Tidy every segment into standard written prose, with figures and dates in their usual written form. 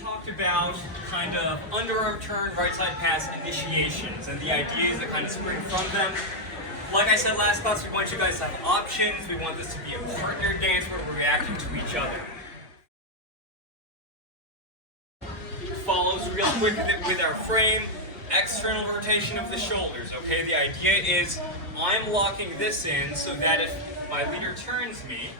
talked about kind of underarm turn, right side pass initiations and the ideas that kind of spring from them. Like I said last class, we want you guys to have options. We want this to be a partner dance where we're reacting to each other. Follows real quick with our frame, external rotation of the shoulders, okay? The idea is I'm locking this in so that if my leader turns me,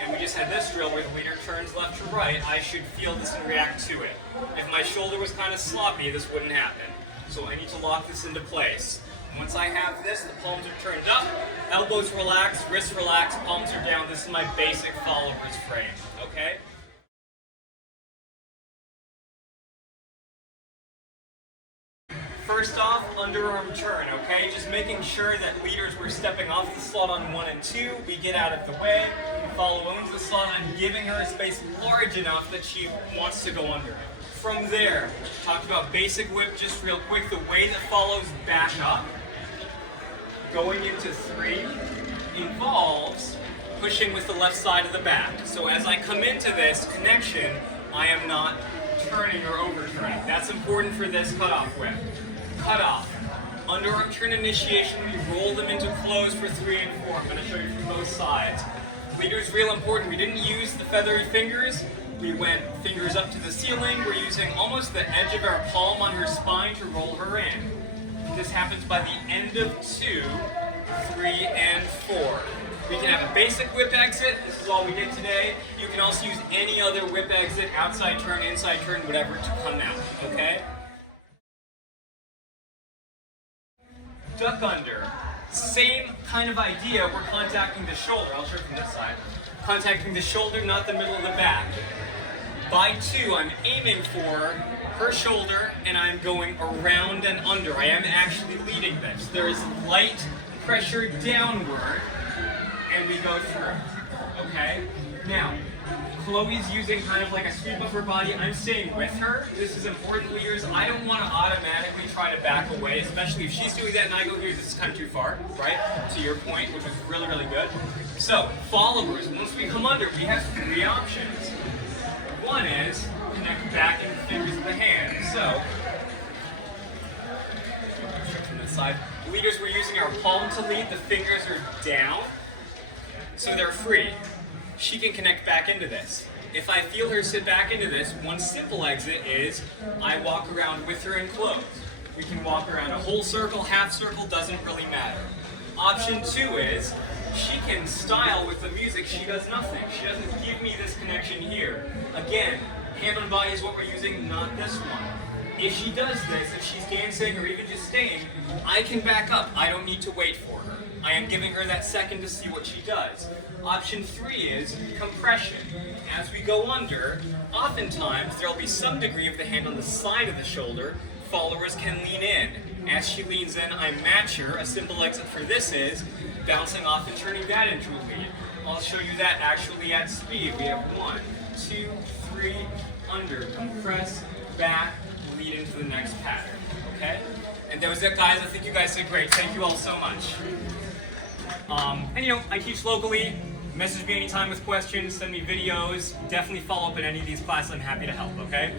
and we just had this drill where the leader turns left to right, I should feel this and react to it. If my shoulder was kind of sloppy, this wouldn't happen. So I need to lock this into place. Once I have this, the palms are turned up, elbows relax, wrists relax, palms are down. This is my basic followers frame, okay? First off, underarm turn, okay? Just making sure that leaders were stepping off the slot on 1 and 2. We get out of the way. Follow owns the slot. I'm giving her a space large enough that she wants to go under it. From there, talked about basic whip just real quick. The way that follows back up, going into 3, involves pushing with the left side of the back. So as I come into this connection, I am not turning or overturning. That's important for this cutoff whip. Cutoff. Underarm turn initiation, we roll them into close for 3 and 4. I'm going to show you from both sides. Leader's real important. We didn't use the feathery fingers. We went fingers up to the ceiling. We're using almost the edge of our palm on her spine to roll her in. This happens by the end of 2, 3, and 4. We can have a basic whip exit. This is all we did today. You can also use any other whip exit, outside turn, inside turn, whatever, to come out, okay? Duck under. Same kind of idea. We're contacting the shoulder. I'll show you from this side. Contacting the shoulder, not the middle of the back. By 2, I'm aiming for her shoulder, and I'm going around and under. I am actually leading this. There is light pressure downward, and we go through, okay? Now, Chloe's using kind of like a sweep of her body. I'm staying with her. This is important, leaders. I don't want to automatically try to back away, especially if she's doing that and I go here. This is kind of too far, right? To your point, which was really, really good. So, followers, once we come under, we have 3 options. One is connect back into the fingers of the hand. So, from this side. Leaders, we're using our palm to lead. The fingers are down, so they're free. She can connect back into this. If I feel her sit back into this, one simple exit is I walk around with her and close. We can walk around a whole circle, half circle, doesn't really matter. Option 2 is she can style with the music, she does nothing. She doesn't give me this connection here. Again, hand on body is what we're using, not this one. If she does this, if she's dancing or even just staying, I can back up. I don't need to wait for her. I am giving her that second to see what she does. Option 3 is compression. As we go under, oftentimes there will be some degree of the hand on the side of the shoulder. Followers can lean in. As she leans in, I match her. A simple exit for this is bouncing off and turning that into a lead. I'll show you that actually at speed. We have 1, 2, 3, under, compress, back, lead into the next pattern, okay? And that was it, guys. I think you guys did great. Thank you all so much. And you know, I teach locally. Message me anytime with questions, send me videos. Definitely follow up in any of these classes. I'm happy to help, okay?